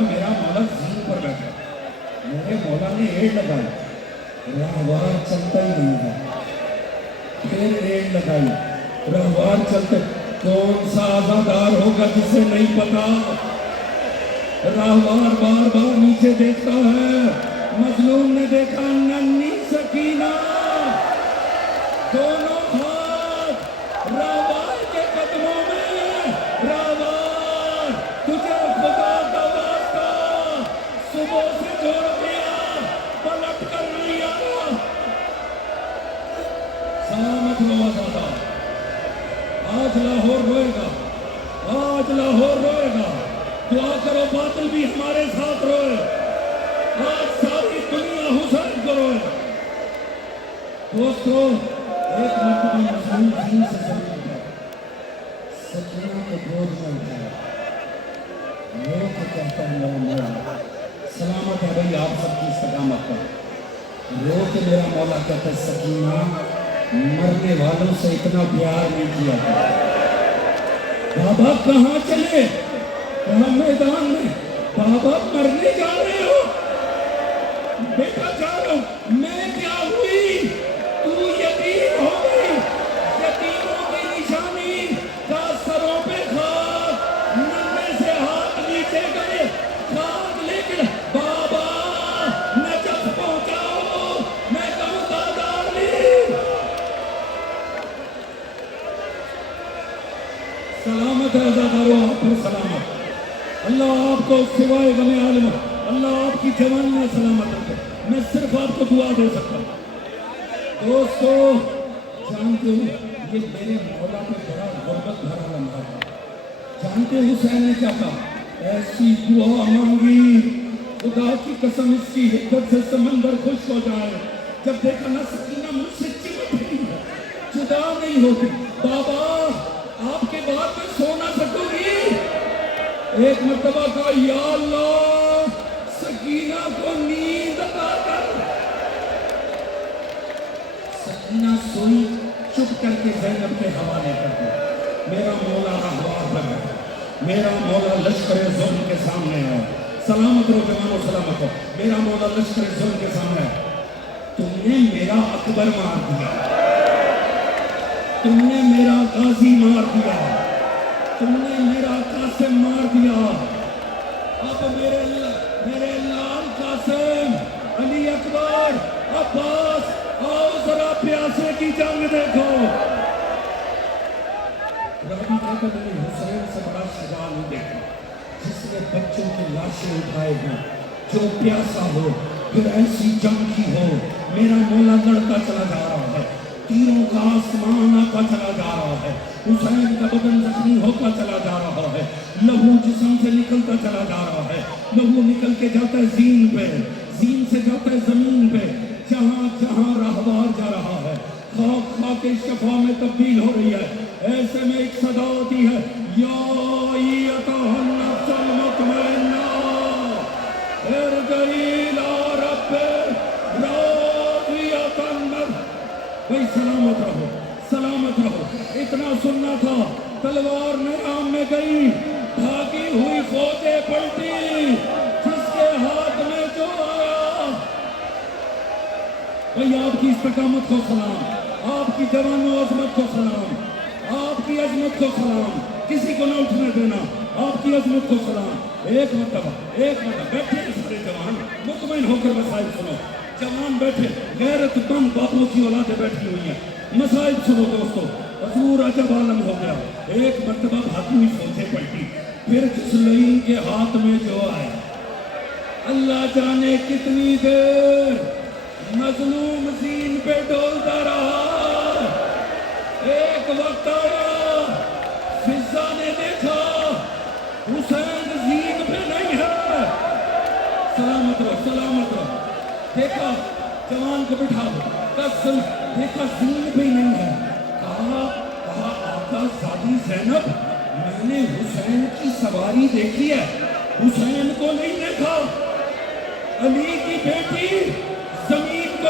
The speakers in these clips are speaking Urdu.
میرا مولا زین پر بیٹھا، میرے مولا نے ایڑ لگائی، راہوار چلتا ہی نہیں ہے، پھر ایڑ لگائی، راہوار چلتے، کون سا آزادار ہوگا جسے نہیں پتا؟ راہوار بار بار نیچے دیکھتا ہے، مظلوم نے دیکھا ننھی سکینہ، دونوں ہاتھ راہوار کے قدموں میں، راہوار تجھے خدا کا واسطہ صبح سے جوڑ دیا، پلٹ کر نہیں آیا۔ سلامت ہو آزادہ، آج لاہور روئے گا، آج لاہور روئے گا، دعا کرو باطل بھی ہمارے ساتھ روئے، آج ساری دنیا حسین کو روئے۔ دوستو، ایک مرتبہ مظلوم دین سے زمین پر سکینہ کو گود میں اٹھایا، رو کے کہتا ہے میرا مولا، سلامت ہے بھئی آپ سب کی استقامت پر، رو کے میرا مولا کہتا ہے سکینہ مرنے والوں سے اتنا پیار نہیں کیا تھا۔ بابا کہاں چلے؟ کہاں میدان میں؟ بابا مرنے جا رہے ہو؟ بیٹا جا رہا ہوں، میں کیا ہوئی؟ تو یتیم ہو گئی، یتیموں کی نشانی کا سروں پہ خاک، ننے سے ہاتھ نیچے گئے، خاک لے کے بابا نجف پہنچاؤ، میں کہوں دادا علی۔ سلامت ہے عزادارو، آپ پر سلامت، اللہ آپ کو سوائے غم عالم، اللہ آپ کی جوانی میں سلامت رکھے، میں صرف آپ کو دعا دے سکتا ہوں۔ دوستو، جانتے ہو یہ میرے مولا پہ بڑا غربت بھرا لمحہ تھا۔ جانتے حسین نے کیا کہا؟ ایسی دعا مانگی، خدا کی قسم اس کی حدت سے سمندر خوش ہو جائے، جب دیکھا نا سکینہ مجھ سے چمٹ رہی ہے، جدا نہیں ہوتی، بابا آپ کے بعد میں سو نہ سکوں گی۔ ایک مرتبہ کہا یا اللہ سکینہ کو نیند عطا کر۔ سکینہ سوئی، چپ کر کے زینب کے حوالے کر دیا۔ میرا مولا راہوار پر بیٹھا، میرا مولا لشکر ظلم کے سامنے ہے، سلامت رہو جوانو، سلامت ہو، میرا مولا لشکر ظلم کے سامنے ہے۔ تم نے میرا اکبر مار دیا، تم نے میرا غازی مار دیا، تم نے میرا قاسم مار دیا، اب میرے لال قاسم، علی اکبر، عباس، آؤ ذرا پیاسے کی جنگ دیکھو۔ رابی کہتا میں نے حسین سے بڑا شجاع نہیں دیکھا، جس نے بچوں کی لاشیں اٹھائے ہیں، جو پیاسا ہو، پھر ایسی جنگ کی ہو۔ میرا مولا لڑتا چلا جا رہا ہے، تیروں کا آسمان آتا چلا جا رہا ہے، حسین کا بدن زخمی ہوتا چلا جا رہا ہے، لہو جسم سے نکلتا چلا جا رہا ہے، لہو نکل کے جاتا ہے زین پہ، زین سے جاتا ہے زمین پہ، جہاں جہاں راہوار جا رہا ہے، خاک خاک شفا میں تبدیل ہو رہی ہے۔ ایسے میں ایک صدا آتی ہے، یا ایتھا النفس المطمئنہ ارجعی الی ربک راضیۃ مرضیہ۔ بھئی سلامت رہو، سلامت رہو۔ اتنا سننا تھا، تلوار میدان میں گئی، بھاگی ہوئی فوجیں پلٹی، جس کے ہاتھ میں جو آیا۔ بھئی آپ کی استقامت کو سلام، آپ کی جوان و عظمت کو سلام، آپ کی عظمت کو سلام، کسی کو نہ اٹھنے دینا، آپ کی عظمت کو سلام۔ ایک مرتبہ بیٹھے سارے جوان، مطمئن ہو کر مسائل سنو، جوان بیٹھے، غیرت مند باپوں کی اولادیں بیٹھی ہوئی ہیں، مسائل سنو دوستو۔ حضور عجب عالم ہو گیا، ایک مرتبہ بھاگی ہوئی فوجیں پلٹی، پھر جسلین کے ہاتھ میں جو آیا، اللہ جانے کتنی دیر مظلوم زین پہ ڈولتا رہا۔ ایک وقت آیا، فضا نے دیکھا حسین زین پہ نہیں ہے، سلامت رہو، سلامت رہو، دیکھا جوان کو بٹھا دو، دیکھا زین پہ نہیں ہے، کہا آقا زادی زینب میں نے حسین کی سواری دیکھی ہے، حسین کو نہیں دیکھا۔ علی کی بیٹی زمین کو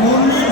گورنمنٹ